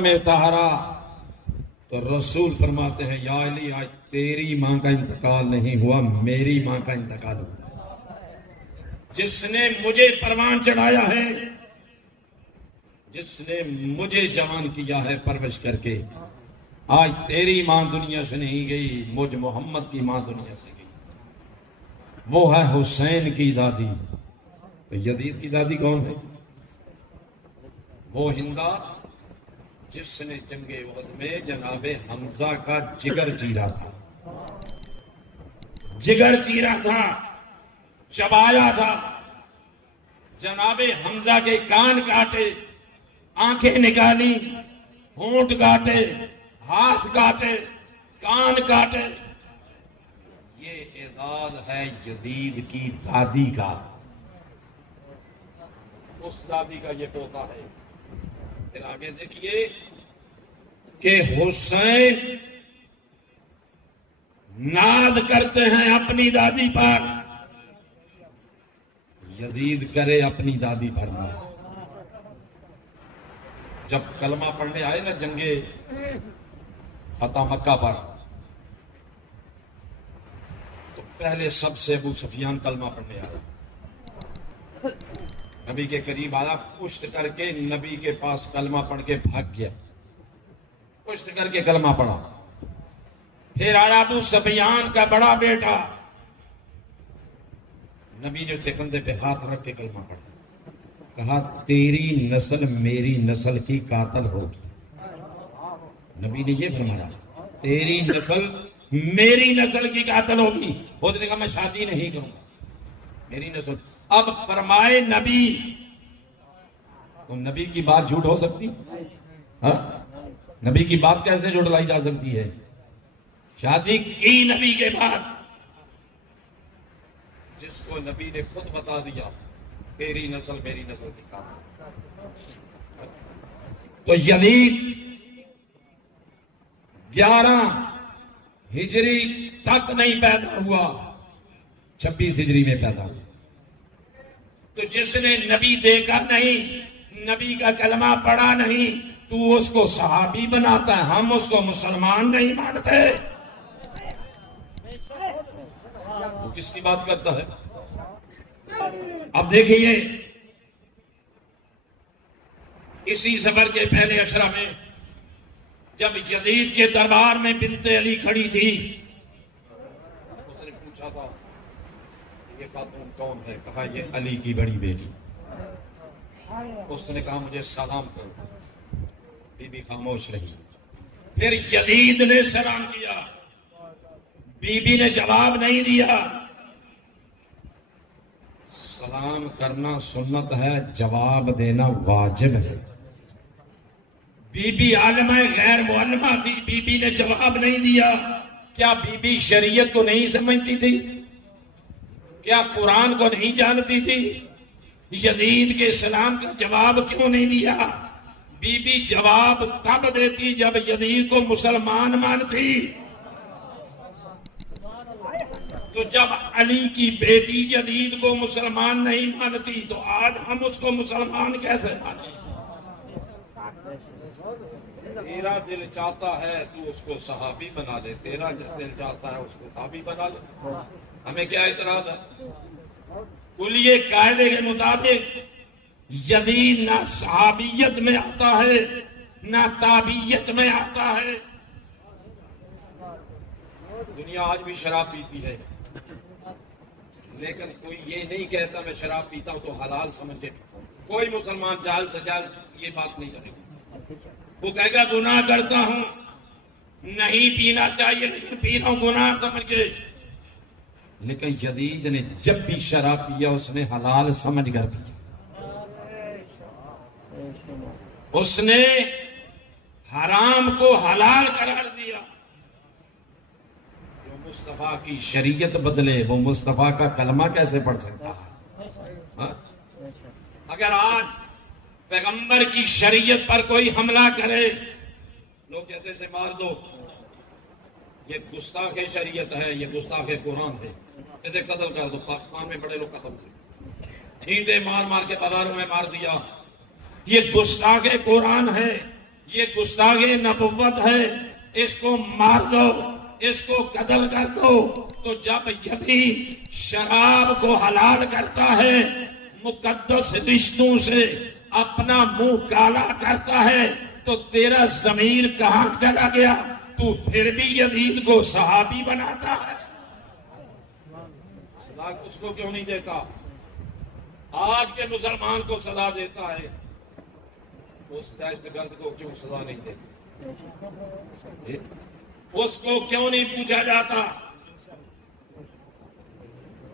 میں اتارا تو رسول فرماتے ہیں یا علی آج تیری ماں کا انتقال نہیں ہوا، میری ماں کا انتقال ہوا۔ جس نے مجھے پروان چڑھایا ہے، جس نے مجھے جوان کیا ہے پرورش کر کے، آج تیری ماں دنیا سے نہیں گئی، مجھ محمد کی ماں دنیا سے گئی۔ وہ ہے حسین کی دادی۔ تو یزید کی دادی کون ہے؟ وہ ہندا جس نے جنگ احد میں جناب حمزہ کا جگر چیرا تھا، جگر چیرا تھا، چبایا تھا، جناب حمزہ کے کان کاٹے، آنکھیں نکالی، ہونٹ کاٹے، ہاتھ کاٹے، کان کاٹے۔ یہ اعداد ہے یزید کی دادی کا، اس دادی کا یہ پوتا ہے۔ پھر آگے دیکھیے کہ حسین ناز کرتے ہیں اپنی دادی پر، یزید کرے اپنی دادی پر ناز۔ جب کلمہ پڑھنے آئے نا جنگ فتح مکہ پر، تو پہلے سب سے ابو سفیان کلمہ پڑھنے آیا، نبی کے قریب آیا، پشت کر کے نبی کے پاس کلمہ پڑھ کے بھاگ گیا، پشت کر کے کلمہ پڑھا۔ پھر آیا ابو سفیان کا بڑا بیٹا، نبی نے اس کے کندھے پہ ہاتھ رکھ کے کلمہ پڑھا، کہا تیری نسل میری نسل کی قاتل ہوگی۔ نبی نے یہ فرمایا تیری نسل میری نسل کی قاتل ہوگی۔ اس نے کہا میں شادی نہیں کروں گا، میری نسل۔ اب فرمائے نبی، تو نبی کی بات جھوٹ ہو سکتی؟ ہاں، نبی کی بات کیسے جھٹلائی جا سکتی ہے؟ شادی کی نبی کے بعد، جس کو نبی نے خود بتا دیا تیری نسل میری نسل کی قاتل۔ تو یزید 11 ہجری تک نہیں پیدا ہوا، 26 ہجری میں پیدا ہوا۔ تو جس نے نبی دیکھا نہیں، نبی کا کلمہ پڑھا نہیں، تو اس کو صحابی بناتا ہے، ہم اس کو مسلمان نہیں مانتے۔ وہ کس کی بات کرتا ہے؟ اب دیکھیے اسی سفر کے پہلے اشرا میں جب یزید کے دربار میں بنت علی کھڑی تھی، اس نے پوچھا تھا یہ خاتون کون ہے؟ کہا یہ علی کی بڑی بیٹی۔ اس نے کہا مجھے سلام کرو، بی بی خاموش رہی۔ پھر یزید نے سلام کیا، بی بی نے جواب نہیں دیا۔ سلام کرنا سنت ہے، جواب دینا واجب ہے۔ بی بی عالمہ غیر معلمہ تھی، بی بی نے جواب نہیں دیا۔ کیا بی بی شریعت کو نہیں سمجھتی تھی؟ کیا قرآن کو نہیں جانتی تھی؟ یزید کے سلام کا جواب کیوں نہیں دیا؟ بی بی جواب تب دیتی جب یزید کو مسلمان مانتی۔ تو جب علی کی بیٹی یزید کو مسلمان نہیں مانتی تو آج ہم اس کو مسلمان کیسے مانیں؟ تیرا دل چاہتا ہے تو اس کو صحابی بنا لے، تیرا دل چاہتا ہے اس کو تابعی بنا لے، ہمیں کیا اعتراض ہے؟ کلیے قاعدے کے مطابق یزید نہ صحابیت میں آتا ہے نہ تابعیت میں آتا ہے۔ دنیا آج بھی شراب پیتی ہے، لیکن کوئی یہ نہیں کہتا میں شراب پیتا ہوں تو حلال سمجھے۔ کوئی مسلمان جائز سے جائز یہ بات نہیں کرے گا، وہ کہے گا گناہ کرتا ہوں، نہیں پینا چاہیے لیکن پی رہا ہوں گناہ سمجھ کے۔ لیکن یزید نے جب بھی شراب پیا اس نے حلال سمجھ کر پیا، اس نے حرام کو حلال قرار دیا۔ جو مصطفیٰ کی شریعت بدلے وہ مصطفیٰ کا کلمہ کیسے پڑھ سکتا ہے؟ اگر آج پیغمبر کی شریعت پر کوئی حملہ کرے، لوگ کہتے سے مار دو، یہ گستاخ شریعت ہے، یہ گستاخ قرآن ہے، اسے قتل کر دو۔ پاکستان میں بڑے لوگ قتل ہوئے، اینٹیں مار مار کے بازاروں میں مار دیا۔ یہ گستاخ قرآن ہے، یہ گستاخی نبوت ہے، اس کو مار دو، اس کو قتل کر دو۔ تو جب یزید شراب کو حلال کرتا ہے، مقدس رشتوں سے اپنا منہ کالا کرتا ہے، تو تیرا ضمیر کہاں چلا گیا؟ تو پھر بھی یزید کو صحابی بناتا ہے۔ سزا اس کو کیوں نہیں دیتا؟ آج کے مسلمان کو سزا دیتا ہے، اس دہشت گرد کو کیوں سزا نہیں دیتے؟ اس کو کیوں نہیں پوچھا جاتا؟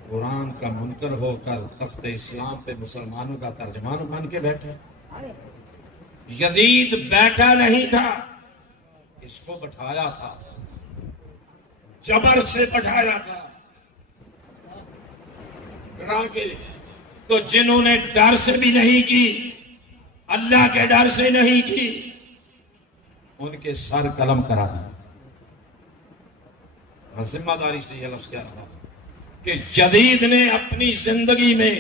قرآن کا منکر ہو کر تخت اسلام پہ مسلمانوں کا ترجمان بن کے بیٹھے۔ یزید بیٹھا نہیں تھا، اس کو بٹھایا تھا، جبر سے بٹھایا تھا، ڈرا کے۔ تو جنہوں نے ڈر سے بھی نہیں کی، اللہ کے ڈر سے نہیں کی، ان کے سر قلم کرا دیا۔ میں ذمہ داری سے یہ لفظ کہہ رہا ہوں کہ یزید نے اپنی زندگی میں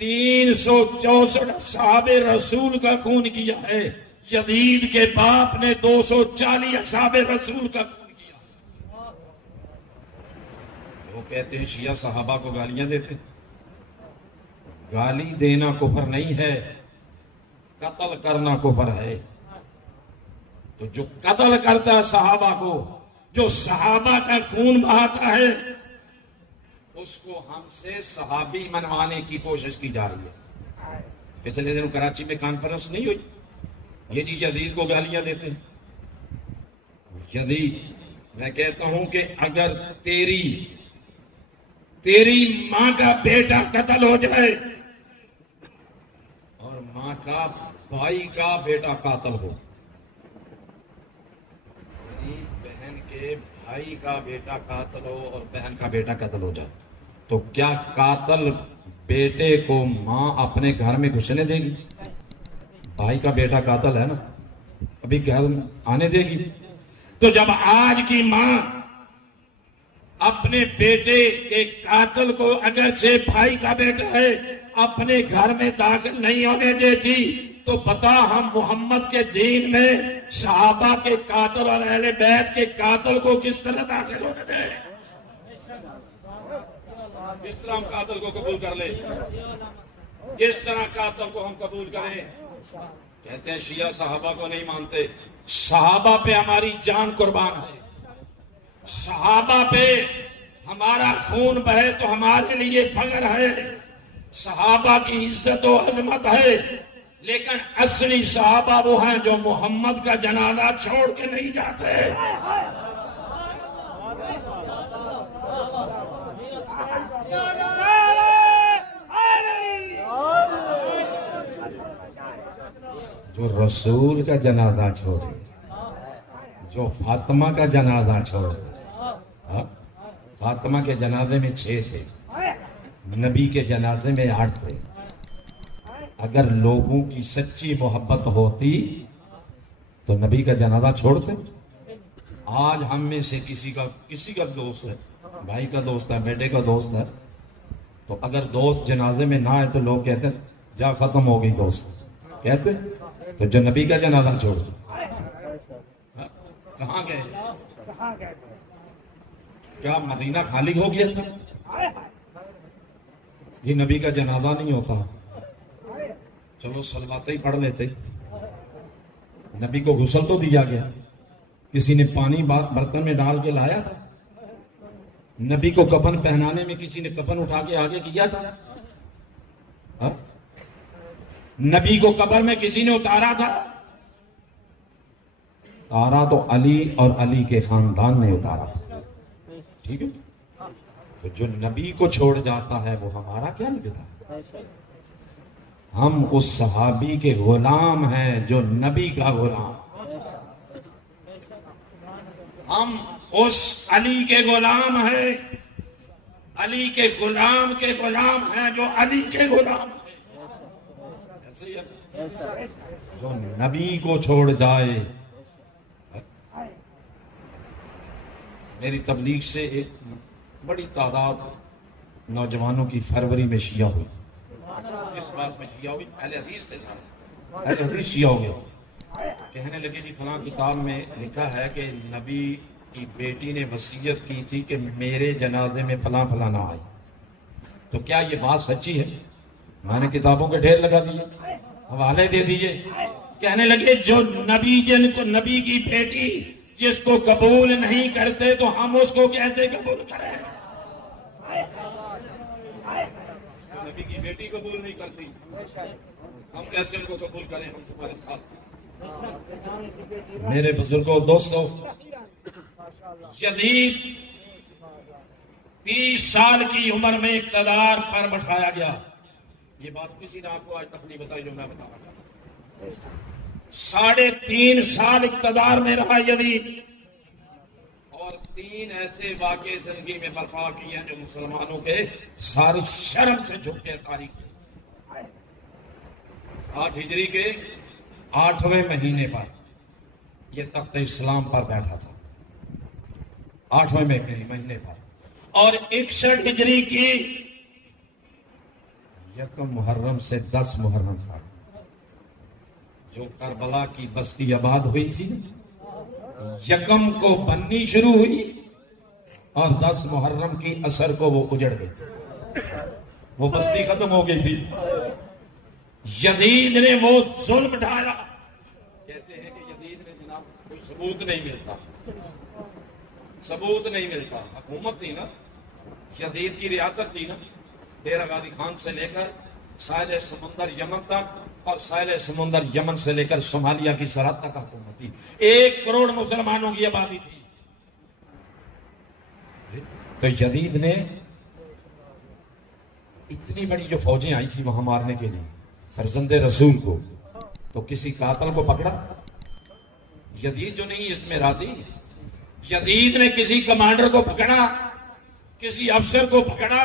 364 اصحاب رسول کا خون کیا ہے۔ یزید کے باپ نے 240 اصحاب رسول کا خون کیا۔ وہ کہتے ہیں شیعہ صحابہ کو گالیاں دیتے، گالی دینا کفر نہیں ہے، قتل کرنا کفر ہے۔ تو جو قتل کرتا ہے صحابہ کو، جو صحابہ کا خون بہاتا ہے، اس کو ہم سے صحابی منوانے کی کوشش کی جا رہی ہے۔ پچھلے دنوں کراچی میں کانفرنس نہیں ہوئی، یہ جی یزید کو گالیاں دیتے ہیں۔ یزید، میں کہتا ہوں کہ اگر تیری ماں کا بیٹا قتل ہو جائے اور ماں کا بھائی کا بیٹا قاتل ہو، بہن کے بھائی کا بیٹا قاتل ہو اور بہن کا بیٹا قتل ہو جائے، تو کیا قاتل بیٹے کو ماں اپنے گھر میں گھسنے دے گی؟ بھائی کا بیٹا قاتل ہے نا، ابھی گھر آنے دے گی؟ تو جب آج کی ماں اپنے بیٹے کے قاتل کو، اگرچہ بھائی کا بیٹا ہے، اپنے گھر میں داخل نہیں ہونے دیتی، تو بتا ہم محمد کے دین میں صحابہ کے قاتل اور اہل بیت کے قاتل کو کس طرح داخل ہونے دیں؟ کس طرح ہم قاتل کو قبول کر لیں؟ کس طرح قاتل کو ہم قبول کریں؟ کہتے ہیں شیعہ صحابہ کو نہیں مانتے۔ صحابہ پہ ہماری جان قربان ہے، صحابہ پہ ہمارا خون بہے تو ہمارے لیے فخر ہے، صحابہ کی عزت و عظمت ہے، لیکن اصلی صحابہ وہ ہیں جو محمد کا جنازہ چھوڑ کے نہیں جاتے۔ جو رسول کا جنازہ چھوڑے، جو فاطمہ کا جنازہ چھوڑے۔ فاطمہ کے جنازے میں 6 تھے، نبی کے جنازے میں 8 تھے۔ اگر لوگوں کی سچی محبت ہوتی تو نبی کا جنازہ چھوڑتے؟ آج ہم میں سے کسی کا دوست ہے، بھائی کا دوست ہے، بیٹے کا دوست ہے، تو اگر دوست جنازے میں نہ آئے تو لوگ کہتے ہیں جا ختم ہو گئی دوست، کہتے تو جو نبی کا جنازہ چھوڑ دو، کہاں گئے؟ کیا مدینہ خالی ہو گیا تھا؟ یہ نبی کا جنازہ نہیں ہوتا، چلو صلواتیں ہی پڑھ لیتے۔ نبی کو غسل تو دیا گیا، کسی نے پانی برتن میں ڈال کے لایا تھا؟ نبی کو کفن پہنانے میں کسی نے کفن اٹھا کے آگے کیا تھا؟ نبی کو قبر میں کسی نے اتارا تھا؟ اتارا تو علی اور علی کے خاندان نے اتارا تھا، ٹھیک ہے؟ تو جو نبی کو چھوڑ جاتا ہے وہ ہمارا کیا لگتا ہے؟ ہم اس صحابی کے غلام ہیں جو نبی کا غلام، ہم اس علی کے غلام ہیں، علی کے غلام کے غلام ہیں جو علی کے غلام ہیں۔ جو نبی کو چھوڑ جائے۔ میری تبلیغ سے ایک بڑی تعداد نوجوانوں کی فروری میں شیعہ ہوئی۔ اس بات میں شیعہ ہوئی، اہل حدیث تھے سارے، اہل حدیث شیعہ ہو گئے۔ کہنے لگے جی فلاں کتاب میں لکھا ہے کہ نبی کی بیٹی نے وصیت کی تھی کہ میرے جنازے میں فلاں فلاں نہ آئے، تو کیا یہ بات سچی ہے؟ میں نے کتابوں کے ڈھیر لگا دیے، حوالے دے دیے۔ کہنے لگے جو نبی جن کو نبی کی بیٹی جس کو قبول نہیں کرتے تو ہم اس کو کیسے قبول کریں؟ نبی کی بیٹی قبول نہیں کرتی، ہم کیسے ان کو قبول کریں؟ ہم تمہارے ساتھ ہیں۔ میرے بزرگوں دوستوں، یزید 30 سال کی عمر میں اقتدار پر بٹھایا گیا۔ یہ بات کسی نے آپ کو آج تک نہیں بتائی جو میں بتا رہا ہوں۔ 3.5 سال اقتدار میں رہا یزید، اور 3 ایسے واقعے زندگی میں برپا کیے ہیں جو مسلمانوں کے ساری شرم سے جھک کے تاریخ 60 ہجری کے 8ویں مہینے پر یہ تخت اسلام پر بیٹھا تھا، 8ویں مہینے پر، اور 61 ہجری کی 1 محرم سے 10 محرم تک جو کربلا کی بستی آباد ہوئی تھی، 1 کو بننی شروع ہوئی اور 10 محرم کی عصر کو وہ اجڑ گئی تھی، وہ بستی ختم ہو گئی تھی۔ یزید نے وہ ظلم ڈھایا۔ کہتے ہیں کہ یزید نے جناب کوئی ثبوت نہیں ملتا، ثبوت نہیں ملتا، حکومت تھی نا، یزید کی ریاست تھی نا، ڈیرہ غازی خان سے لے کر ساحل سمندر یمن تک، اور ساحل سمندر یمن سے لے کر صومالیہ کی سرحد تک حکومت تھی، 1 کروڑ مسلمانوں کی آبادی تھی۔ تو یزید نے اتنی بڑی جو فوجیں آئی تھی وہاں مارنے کے لیے فرزند رسول کو، تو کسی قاتل کو پکڑا؟ یزید جو نہیں اس میں راضی، یزید نے کسی کمانڈر کو پکڑا، کسی افسر کو پکڑا،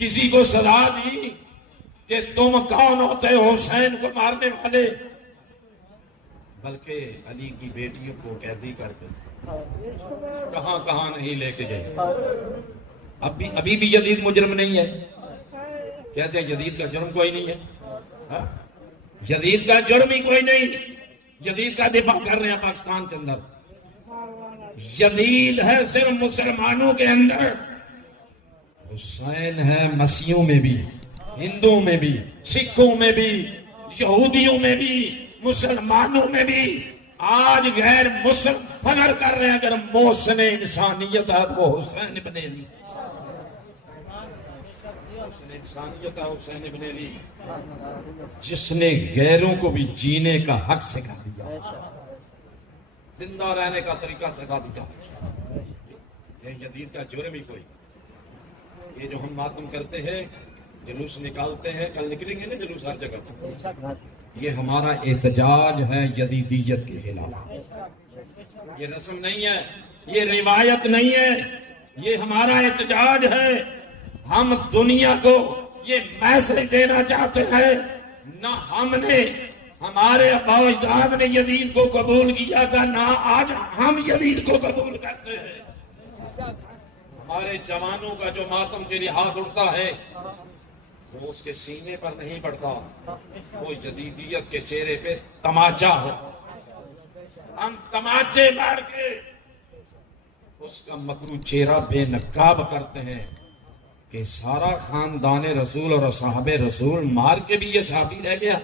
کسی کو سزا دی کہ تم کون ہوتے حسین کو مارنے والے؟ بلکہ علی کی بیٹیوں کو قیدی کر کے کہاں کہاں نہیں لے کے گئے۔ ابھی بھی یزید مجرم نہیں ہے، کہتے ہیں یزید کا جرم کوئی نہیں ہے، یزید کا جرم ہی کوئی نہیں، یزید کا دفاع کر رہے ہیں پاکستان کے اندر۔ یزید ہے صرف مسلمانوں کے اندر، حسین ہے مسیحوں میں بھی، ہندوؤں میں بھی، سکھوں میں بھی، یہودیوں میں بھی، مسلمانوں میں بھی۔ آج غیر مسلم فخر کر رہے ہیں اگر محسن انسانیت ہے وہ حسین ابن علی، محسن انسانیت ہے حسین ابن علی، جس نے غیروں کو بھی جینے کا حق سکھا دیا، زندہ رہنے کا طریقہ سکھا دیا۔ یہ یزید کا جرم ہی کوئی۔ یہ جو ہم ماتم کرتے ہیں، جلوس نکالتے ہیں، کل نکلیں گے نا جلوس ہر جگہ، یہ ہمارا احتجاج ہے یزیدیت کے خلاف۔ یہ رسم نہیں ہے، یہ روایت نہیں ہے، یہ ہمارا احتجاج ہے۔ ہم دنیا کو یہ میسج دینا چاہتے ہیں، نہ ہم نے، ہمارے آبا و اجداد نے یزید کو قبول کیا تھا، نہ آج ہم یزید کو قبول کرتے ہیں۔ ہمارے جوانوں کا جو ماتم کے لیے ہاتھ اٹھتا ہے وہ اس کے سینے پر نہیں پڑتا، وہ جدیدیت کے چہرے پہ تماچا ہو۔ ہم تماچے مار کے اس کا مکروہ چہرہ بے نقاب کرتے ہیں کہ سارا خاندان رسول اور صحابہ رسول مار کے بھی یہ صحابی رہ گیا۔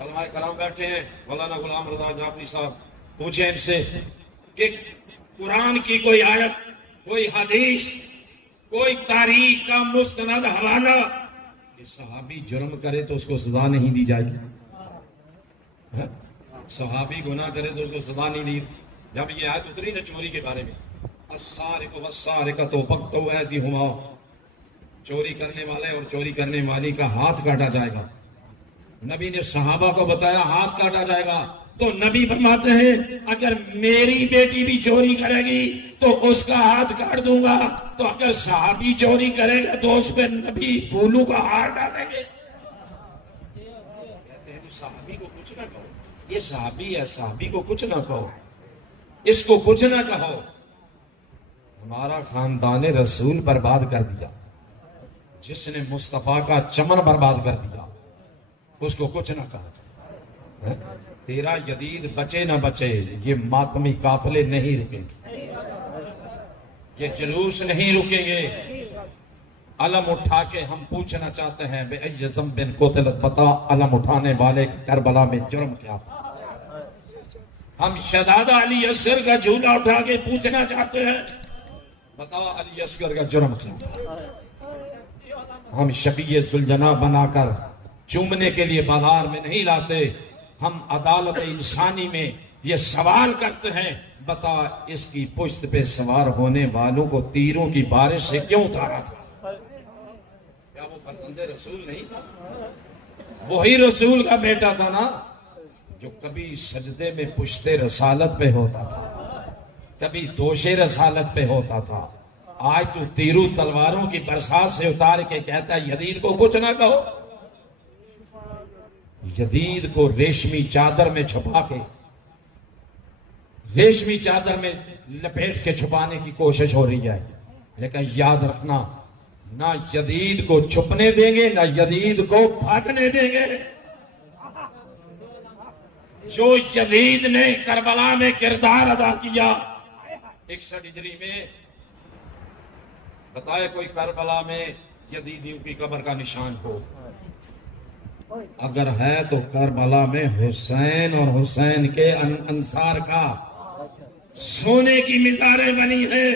علماء کرام بیٹھے ہیں، مولانا غلام رضا جعفری صاحب، پوچھیں ان سے کہ قرآن کی کوئی آیت، کوئی حدیث، کوئی تاریخ کا مستند حوالہ کہ صحابی جرم کرے تو اس کو سزا نہیں دی جائے گی، صحابی گناہ کرے تو اس کو سزا نہیں دی۔ جب یہ آیت اتری نا چوری کے بارے میں، السارق والسارقۃ فاقطعوا ایدیہما، چوری کرنے والے اور چوری کرنے والی کا ہاتھ کاٹا جائے گا، نبی نے صحابہ کو بتایا ہاتھ کاٹا جائے گا، تو نبی فرماتے ہیں اگر میری بیٹی بھی چوری کرے گی تو اس کا ہاتھ کاٹ دوں گا، تو اگر صحابی چوری کرے گا تو اس پہ نبی پھولوں کا ہار ڈالیں گے۔ کہتے ہیں صحابی کو کچھ نہ کہو، یہ صحابی ہے، صحابی کو کچھ نہ کہو، اس کو کچھ نہ کہو۔ ہمارا خاندان رسول برباد کر دیا، جس نے مصطفیٰ کا چمن برباد کر دیا، اس کو کچھ نہ کہا. تیرا یزید بچے نہ بچے، یہ ماتمی قافلے نہیں رکیں گے، یہ جلوس نہیں رکیں گے. علم اٹھا کے ہم پوچھنا چاہتے ہیں بے ای ذنب قتلت، بتا علم اٹھانے والے کربلا میں جرم کیا تھا؟ ہم شہزادہ علی اصغر کا جھولا اٹھا کے پوچھنا چاہتے ہیں، بتا علی اصغر کا جرم کیا تھا؟ ہم شفیع ذوالجناح بنا کر چومنے کے لیے بازار میں نہیں لاتے، ہم عدالت انسانی میں یہ سوال کرتے ہیں، بتا اس کی پشت پہ سوار ہونے والوں کو تیروں کی بارش سے کیوں اتارا تھا؟ کیا وہ فرزند رسول نہیں تھا؟ وہی رسول کا بیٹا تھا نا، جو کبھی سجدے میں پشت رسالت پہ ہوتا تھا، کبھی دوش رسالت پہ ہوتا تھا. آج تو تیروں تلواروں کی برسات سے اتار کے کہتا ہے یزید کو کچھ نہ کہو. یزید کو ریشمی چادر میں چھپا کے، ریشمی چادر میں لپیٹ کے چھپانے کی کوشش ہو رہی ہے، لیکن یاد رکھنا نہ یزید کو چھپنے دیں گے نہ یزید کو بھاگنے دیں گے. جو یزید نے کربلا میں کردار ادا کیا 61 ہجری میں، بتائے کوئی کربلا میں یزیدیوں کی قبر کا نشان ہو؟ اگر ہے تو کربلا میں حسین اور حسین کے انصار کا سونے کی مزاریں بنی ہیں،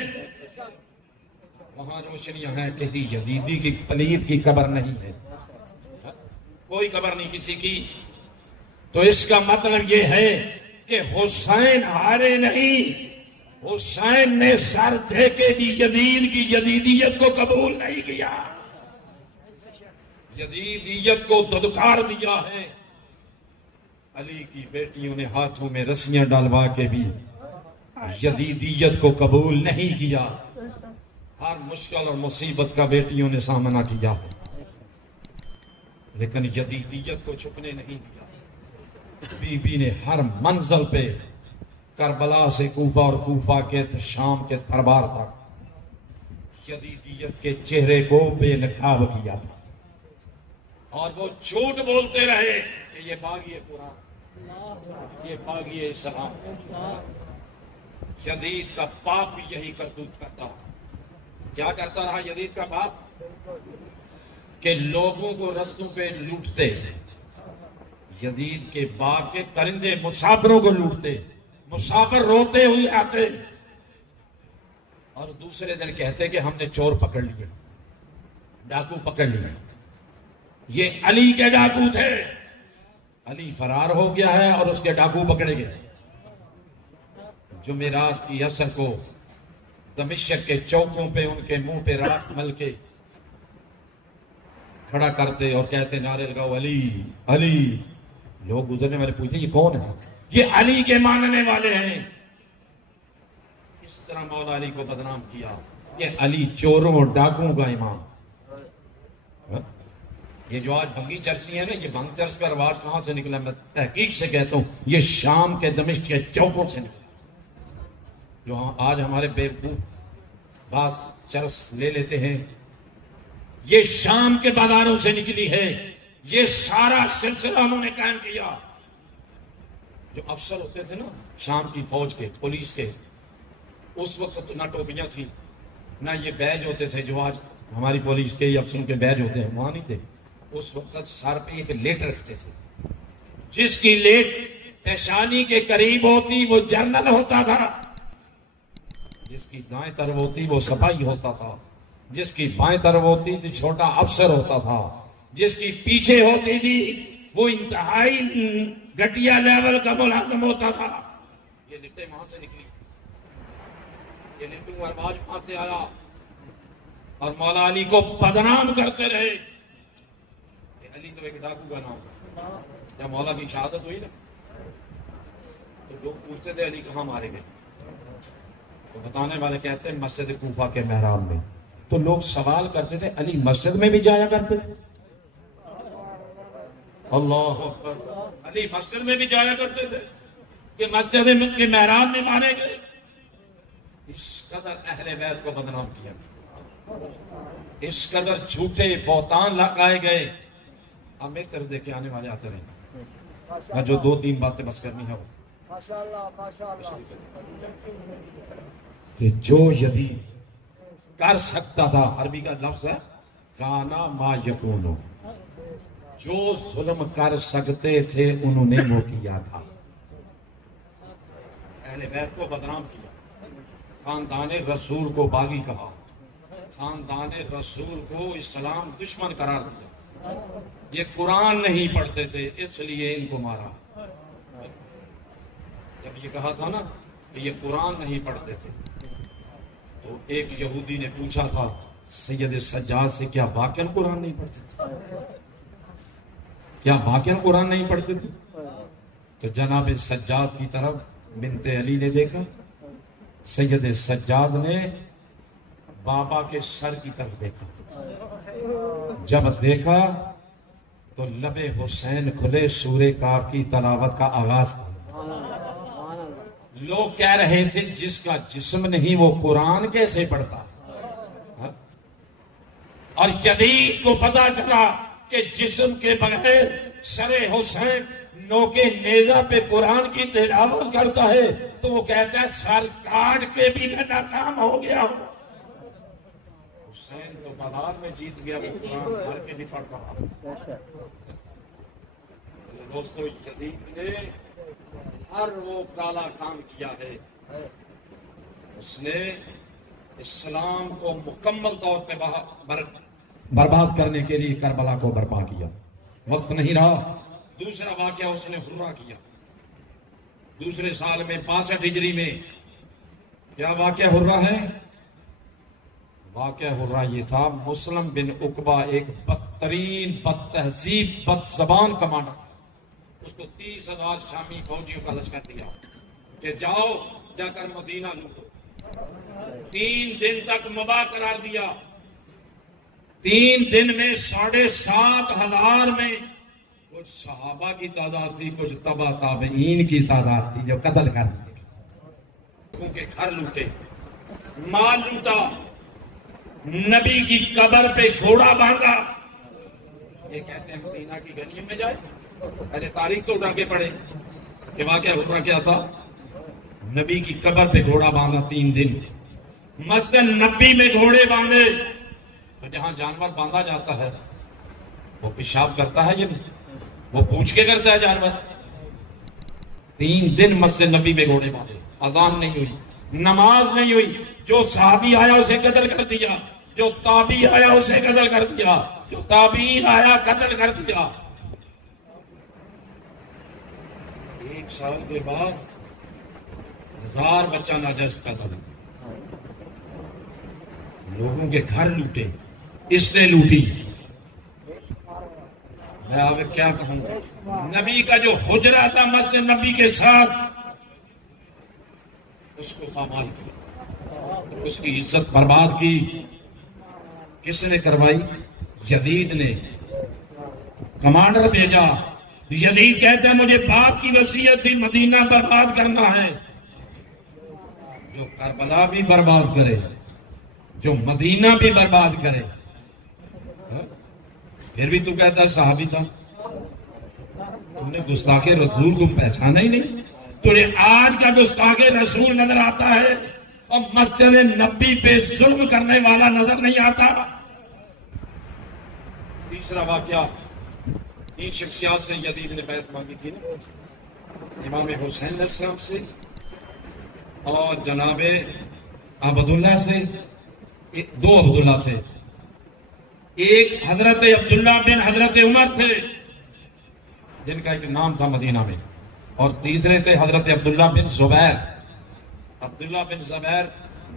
وہاں روشنیاں ہیں. کسی یزیدی کی پلید کی قبر نہیں ہے، کوئی قبر نہیں کسی کی. تو اس کا مطلب یہ ہے کہ حسین ہارے نہیں، حسین نے سر دے کے بھی یزید کی یزیدیت کو قبول نہیں کیا، یزیدیت کو دھتکار دیا ہے. علی کی بیٹیوں نے ہاتھوں میں رسیاں ڈالوا کے بھی یزیدیت کو قبول نہیں کیا. ہر مشکل اور مصیبت کا بیٹیوں نے سامنا کیا، لیکن یزیدیت کو چھپنے نہیں دیا. بی بی نے ہر منزل پہ کربلا سے کوفہ اور کوفہ کے شام کے دربار تک یزیدیت کے چہرے کو بے نقاب کیا تھا. اور وہ جھوٹ بولتے رہے کہ یہ باغی قرآن، یہ باغی اسلام. یزید کا باپ بھی یہی کرتوت کرتا. کیا کرتا رہا یزید کا باپ؟ کہ لوگوں کو رستوں پہ لوٹتے، یزید کے باپ کے کرندے مسافروں کو لوٹتے، مسافر روتے ہوئے آتے اور دوسرے دن کہتے کہ ہم نے چور پکڑ لیے، ڈاکو پکڑ لیے. یہ علی کے ڈاکو تھے، علی فرار ہو گیا ہے اور اس کے ڈاکو پکڑے گئے. جمعرات کی عصر کو دمشق کے چوکوں پہ ان کے منہ پہ راکھ مل کے کھڑا کرتے اور کہتے نعرے لگاؤ علی علی. لوگ گزرنے والے پوچھتے یہ کون ہے؟ یہ علی کے ماننے والے ہیں. اس طرح مولا علی کو بدنام کیا. یہ علی چوروں اور ڈاکوں کا امام. یہ جو آج بھنگی چرسی ہے نا، یہ بھنگ چرس کا رواج کہاں سے نکلا؟ میں تحقیق سے کہتا ہوں یہ شام کے دمشق کے چوکوں سے نکلا. جو آج ہمارے بیوقوف بعض چرس لے لیتے ہیں، یہ شام کے بازاروں سے نکلی ہے. یہ سارا سلسلہ انہوں نے قائم کیا. جو افسر ہوتے تھے نا شام کی فوج کے، پولیس کے، اس وقت نہ ٹوپیاں تھیں نہ یہ بیج ہوتے تھے جو آج ہماری پولیس کے یا افسروں کے بیج ہوتے ہیں، وہاں نہیں تھے. اس وقت سر پہ ایک لیٹ رکھتے تھے، جس کی لیٹ پیشانی کے قریب ہوتی وہ جنرل ہوتا تھا، جس کی دائیں طرف ہوتی وہ سپاہی ہوتا تھا، جس کی بائیں طرف ہوتی تھی چھوٹا افسر ہوتا تھا، جس کی پیچھے ہوتی تھی وہ انتہائی گھٹیا لیول کا ملازم ہوتا تھا. یہ لٹیں وہاں سے نکلی، یہ لٹوں ارباز وہاں سے آیا اور مولا علی کو بدنام کرتے رہے. علی تو ایک ڈاکو کا نام تھا. جب مولا کی شہادت ہوئی نا تو لوگ پوچھتے تھے علی کہاں مارے گئے؟ تو بتانے والے کہتے ہیں مسجد کوفہ کے محراب میں. تو لوگ سوال کرتے تھے علی مسجد میں بھی جایا کرتے تھے؟ اللہ اکبر. علی مسجد میں بھی جایا کرتے تھے کہ مسجد کے محراب میں مارے گئے. اس قدر اہل بیت کو بدنام کیا، اس قدر جھوٹے بہتان لگائے گئے. ہمیں تر دے کے آنے والے آتے رہیں، جو 2-3 باتیں بس کرنی ہے وہ کہ جو یزید کر سکتا تھا، عربی کا لفظ ہے کانا ما یکونو، جو ظلم کر سکتے تھے انہوں نے وہ کیا تھا۔ اہل بیت کو بدنام کیا، خاندان رسول کو باغی کہا، خاندان رسول کو اسلام دشمن قرار دیا، یہ قرآن نہیں پڑھتے تھے اس لیے ان کو مارا۔ جب یہ کہا تھا نا کہ یہ قرآن نہیں پڑھتے تھے، تو ایک یہودی نے پوچھا تھا سید سجاد سے، کیا واقعاً قرآن نہیں پڑھتے تھے؟ کیا واقعاً قرآن نہیں پڑھتے تھے؟ تو جناب سجاد کی طرف بنت علی نے دیکھا، سید سجاد نے بابا کے سر کی طرف دیکھا، جب دیکھا تو لب حسین کھلے، سورہ کاف کی تلاوت کا آغاز کیا۔ لوگ کہہ رہے تھے جس کا جسم نہیں وہ قرآن کیسے پڑھتا، اور یزید کو پتا چلا کہ جسم کے بغیر سر حسین نوکے نیزہ پہ قرآن کی تلاوت کرتا ہے، تو وہ کہتا ہے سر کاٹ کے بھی میں ناکام ہو گیا ہوں۔ حسین تو بازار میں جیت گیا، وہ قرآن بھر کے نہیں پڑھ رہا۔ دوستو یزید نے ہر وہ کالا کام کیا ہے، اس نے اسلام کو مکمل طور پہ برباد کرنے کے لیے کربلا کو برپا کیا، وقت نہیں رہا۔ دوسرا واقعہ اس نے حرہ کیا، دوسرے سال میں 62 ہجری میں۔ کیا واقعہ حرہ ہے؟ واقعہ حرہ یہ تھا، مسلم بن عقبہ ایک بدترین، بد تہذیب، بد زبان کمانڈر تھا، اس کو 30,000 شامی فوجیوں کا لشکر دیا کہ جاؤ جا کر مدینہ لوٹو۔ 3 دن تک مباح قرار دیا، 3 دن میں 7,500 میں کچھ صحابہ کی تعداد تھی، کچھ تبع تابعین کی تعداد تھی جو قتل کر دیے، ان کے گھر لوٹے، مال لوٹا، نبی کی قبر پہ گھوڑا باندھا۔ یہ کہتے ہیں مدینہ کی گلیوں میں جائے، پہلے تاریخ تو اٹھا کے پڑھے کہ واقعہ حرہ کیا تھا۔ نبی کی قبر پہ گھوڑا باندھا 3 دن، مسجد نبی میں گھوڑے باندھے، تو جہاں جانور باندھا جاتا ہے وہ پیشاب کرتا ہے یا نہیں؟ وہ پوچھ کے کرتا ہے جانور۔ 3 دن مسجد نبی میں گھوڑے باندھے، اذان نہیں ہوئی، نماز نہیں ہوئی، جو صحابی آیا اسے قتل کر دیا، جو تابعی آیا اسے قتل کر دیا، جو تابعین آیا قتل کر دیا۔ 1 سال کے بعد 1000 بچہ ناجائز پیدا ہوئے، لوگوں کے گھر لوٹے، اس نے لوٹی۔ میں آپ کیا کہوں، نبی کا جو حجرہ تھا مسجد نبی کے ساتھ، اس کو پامال کیا، اس کی عزت برباد کی۔ کس نے کروائی؟ یزید نے کمانڈر بھیجا۔ یزید کہتے ہیں مجھے باپ کی وصیت تھی مدینہ برباد کرنا ہے، جو کربلا بھی برباد کرے، جو مدینہ بھی برباد کرے۔ پھر بھی تو کہتا ہے صحابی تھا، تم نے گستاخ رسول کو پہچانا ہی نہیں، تجھے آج کا گستاخ رسول نظر آتا ہے اور مسجد نبی پہ ظلم کرنے والا نظر نہیں آتا۔ تیسرا واقعہ، 3 شخصیات سے یزید نے بیعت مانگی تھی نا، امام حسین علیہ السلام سے اور جناب عبداللہ سے۔ 2 عبداللہ تھے، ایک حضرت عبداللہ بن حضرت عمر تھے جن کا ایک نام تھا مدینہ میں، اور تیسرے تھے حضرت عبداللہ بن زبیر۔ عبداللہ بن زبیر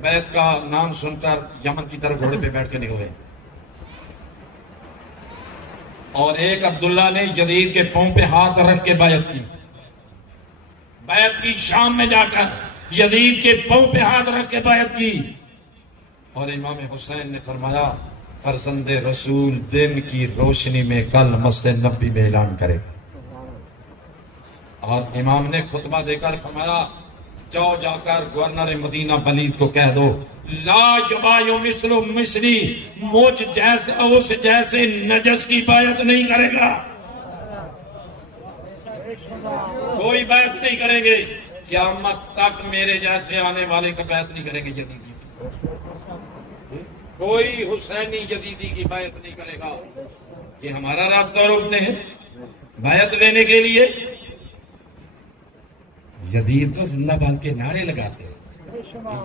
بیعت کا نام سن کر یمن کی طرف گھوڑے پہ بیٹھ کے نکلے، اور ایک عبداللہ نے یزید کے پاؤں پہ ہاتھ رکھ کے بیعت کی، بیعت کی شام میں جا کر یزید کے پاؤں پہ ہاتھ رکھ کے بیعت کی۔ اور امام حسین نے فرمایا فرزند رسول دن کی روشنی میں کل مسجد نبی میں اعلان کرے گا، اور امام نے خطبہ دے کر فرمایا جاؤ جا کر گورنر مدینہ ولید کو کہہ دو لا یبایع مثل مثلی، مجھ جیسے اس جیسے نجس کی بیعت نہیں کرے گا۔ بیعت نہیں کریں گے، قیامت تک میرے جیسے آنے والے کا بیعت نہیں کریں گے یزیدی، کوئی حسینی یزیدی کی بیعت نہیں کرے گا۔ یہ ہمارا راستہ روکتے ہیں بیعت لینے کے لیے، یزید کو زندہ باد کے نعرے لگاتے ہیں،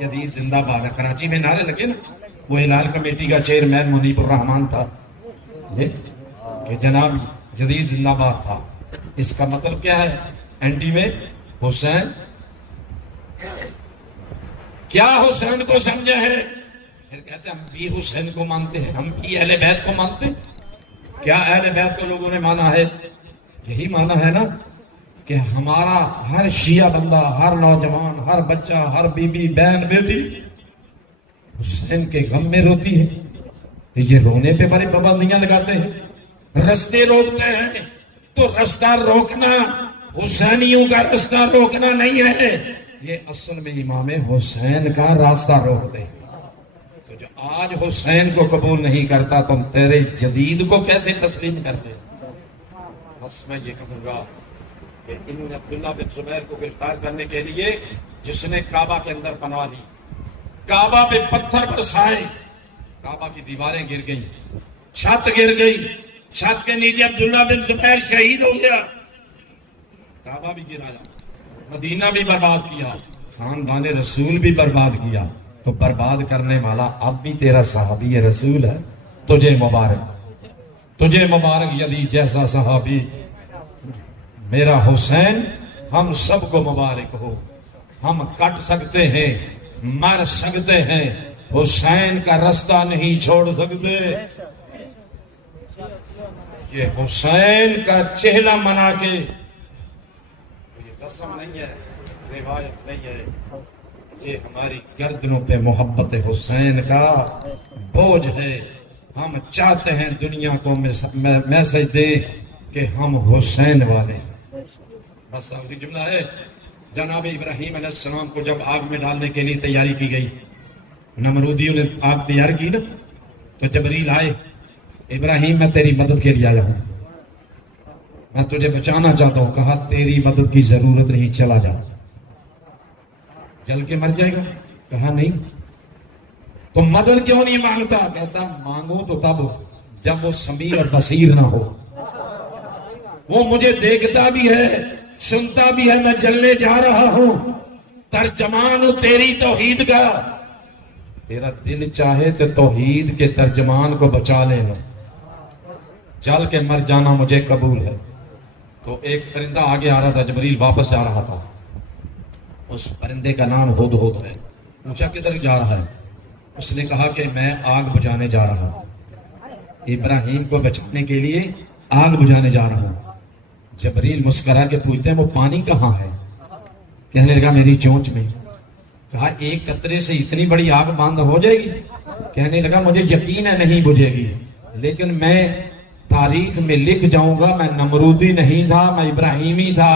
یزید زندہ باد ہے، کراچی میں نعرے لگے نا، وہ ہلال کمیٹی کا چیئرمین منیب الرحمان تھا کہ جناب یزید زندہ باد تھا، اس کا مطلب کیا ہے؟ اینٹی میں حسین، کیا حسین کو سمجھے ہے؟ پھر کہتے ہیں ہم بھی حسین کو مانتے ہیں، ہم بھی اہل بیت کو مانتے ہیں۔ کیا اہل بیت کو لوگوں نے مانا ہے؟ یہی مانا ہے نا کہ ہمارا ہر شیعہ بندہ، ہر نوجوان، ہر بچہ، ہر بی بی، بہن، بیٹی حسین کے غم میں روتی ہے، تو یہ رونے پہ بڑی پابندیاں لگاتے ہیں، رستے روکتے ہیں، تو رستہ روکنا حسینیوں کا رستہ روکنا نہیں ہے، یہ اصل میں امام حسین کا راستہ روکتے ہیں۔ تو جو آج حسین کو قبول نہیں کرتا تم تیرے جدید کو کیسے تسلیم کرتے؟ بس میں یہ کہوں گا کہ انہوں نے عبداللہ بن زبیر کو گرفتار کرنے کے لیے، جس نے کعبہ کے اندر پناہ لی، کعبہ پہ پتھر برسائے، کعبہ کی دیواریں گر گئیں، چھت گر گئی، چھت کے نیچے عبداللہ بن زبیر شہید ہو گیا، کعبہ بھی گرایا، مدینہ بھی برباد کیا، خاندان رسول بھی برباد کیا، تو برباد کرنے والا اب بھی تیرا صحابی رسول ہے، تجھے مبارک، تجھے مبارک یزید جیسا صحابی، میرا حسین، ہم سب کو مبارک ہو۔ ہم کٹ سکتے ہیں، مر سکتے ہیں، حسین کا رستہ نہیں چھوڑ سکتے۔ یہ حسین کا چہلہ منا کے، یہ قسم نہیں ہے، روایت نہیں ہے، یہ ہماری گردنوں پہ محبت حسین کا بوجھ ہے۔ ہم چاہتے ہیں دنیا کو میسج دے کہ ہم حسین والے ہیں۔ بس آخری جملہ ہے، جناب ابراہیم علیہ السلام کو جب آگ میں ڈالنے کے لیے تیاری کی گئی، نمرودیوں نے آگ تیار کی نا، تو جبریل آئے، ابراہیم میں تیری مدد کے لیے آیا ہوں، میں تجھے بچانا چاہتا ہوں۔ کہا تیری مدد کی ضرورت نہیں، چلا جا، جل کے مر جائے گا۔ کہا نہیں، تو مدد کیوں نہیں مانگتا؟ کہتا مانگو تو تب جب وہ سمیع اور بصیر نہ ہو، وہ مجھے دیکھتا بھی ہے، سنتا بھی ہے، میں جلنے جا رہا ہوں، ترجمان ہوں تیری توحید کا۔ تیرا دل چاہے تو توحید کے ترجمان کو بچا لینا، جل کے مر جانا مجھے قبول ہے۔ تو ایک پرندہ آگے آ رہا تھا، جبریل واپس جا رہا تھا، اس پرندے کا نام ہدہد ہے۔ پوچھا کدھر جا رہا ہے؟ اس نے کہا کہ میں آگ بجھانے جا رہا ہوں، ابراہیم کو بچانے کے لیے آگ بجھانے جا رہا ہوں۔ جبریل مسکرا کے پوچھتے ہیں وہ پانی کہاں ہے؟ کہنے لگا میری چونچ میں۔ کہا ایک قطرے سے اتنی بڑی آگ بند ہو جائے گی؟ کہنے لگا مجھے یقین ہے نہیں بجھے گی، لیکن میں تاریخ میں لکھ جاؤں گا میں نمرودی نہیں تھا، میں ابراہیمی تھا۔